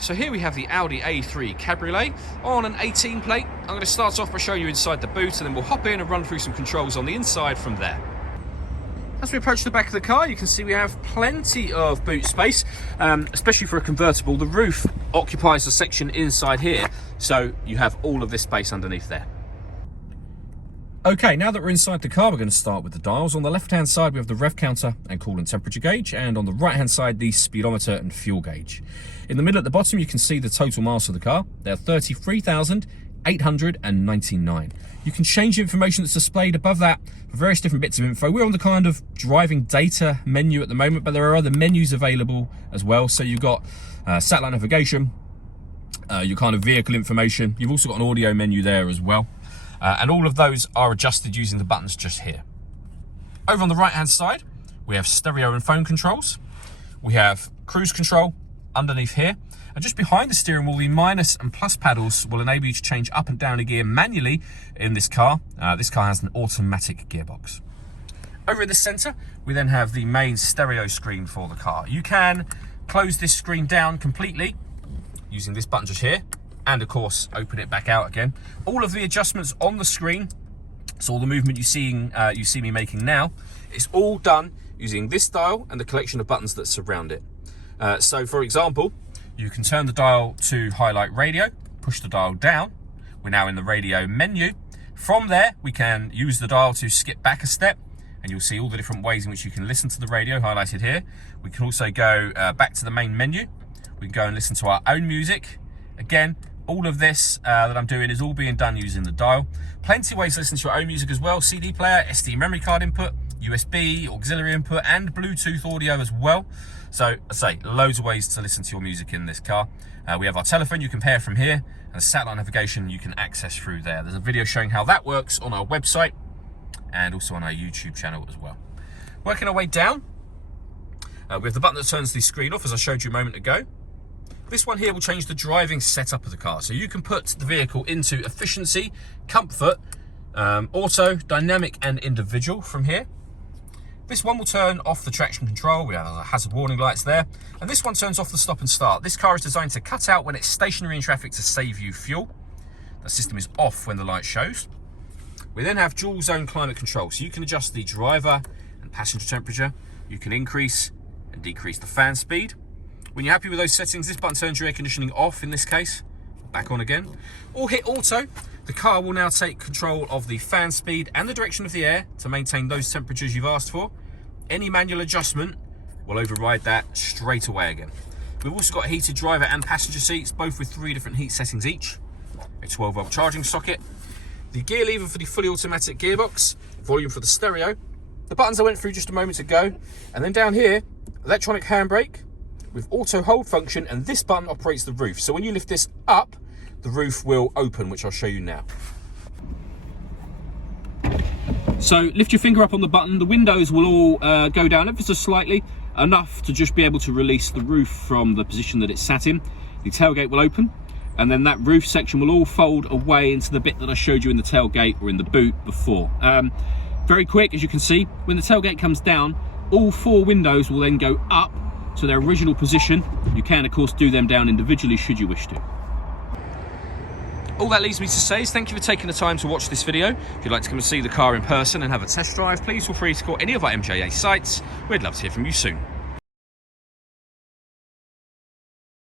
So here we have the Audi A3 Cabriolet on an 18 plate. I'm going to start off by showing you inside the boot, and then we'll hop in and run through some controls on the inside from there. As we approach the back of the car, you can see we have plenty of boot space, especially for a convertible. The roof occupies the section inside here, so you have all of this space underneath there. Okay, now that we're inside the car, we're going to start with the dials. On the left-hand side, we have the rev counter and coolant temperature gauge, and on the right-hand side, the speedometer and fuel gauge. In the middle at the bottom, you can see the total miles of the car. They're 33,899. You can change the information that's displayed above that for various different bits of info. We're on the kind of driving data menu at the moment, but there are other menus available as well. So you've got satellite navigation, your kind of vehicle information. You've also got an audio menu there as well. And all of those are adjusted using the buttons just here. Over on the right hand side, we have stereo and phone controls. We have cruise control underneath here. And just behind the steering wheel, the minus and plus paddles will enable you to change up and down a gear manually in this car. This car has an automatic gearbox. Over in the center, we then have the main stereo screen for the car. You can close this screen down completely using this button just here, and of course open it back out again. All of the adjustments on the screen, so all the movement you see me making now, it's all done using this dial and the collection of buttons that surround it. So for example, you can turn the dial to highlight radio, push the dial down, we're now in the radio menu. From there we can use the dial to skip back a step, and you'll see all the different ways in which you can listen to the radio highlighted here. We can also go back to the main menu. We can go and listen to our own music. Again, all of this that I'm doing is all being done using the dial. Plenty of ways to listen to your own music as well. CD player, SD memory card input, USB, auxiliary input, and Bluetooth audio as well. So, I say, loads of ways to listen to your music in this car. We have our telephone you can pair from here, and satellite navigation you can access through there. There's a video showing how that works on our website, and also on our YouTube channel as well. Working our way down, we have the button that turns the screen off, as I showed you a moment ago. This one here will change the driving setup of the car. So you can put the vehicle into efficiency, comfort, auto, dynamic, and individual from here. This one will turn off the traction control. We have hazard warning lights there. And this one turns off the stop and start. This car is designed to cut out when it's stationary in traffic to save you fuel. The system is off when the light shows. We then have dual zone climate control. So you can adjust the driver and passenger temperature. You can increase and decrease the fan speed. When you're happy with those settings, this button turns your air conditioning off in this case, back on again. Or hit auto. The car will now take control of the fan speed and the direction of the air to maintain those temperatures you've asked for. Any manual adjustment will override that straight away again. We've also got heated driver and passenger seats, both with 3 different heat settings each. A 12-volt charging socket. The gear lever for the fully automatic gearbox. Volume for the stereo. The buttons I went through just a moment ago. And then down here, electronic handbrake with auto hold function, and this button operates the roof. So when you lift this up, the roof will open, which I'll show you now. So lift your finger up on the button, the windows will all go down ever so slightly, enough to just be able to release the roof from the position that it's sat in. The tailgate will open, and then that roof section will all fold away into the bit that I showed you in the tailgate or in the boot before. Very quick, as you can see, when the tailgate comes down, all 4 windows will then go up to their original position. You can of course do them down individually should you wish to. All that leaves me to say is thank you for taking the time to watch this video. If you'd like to come and see the car in person and have a test drive, please feel free to call any of our MJA sites. We'd love to hear from you soon.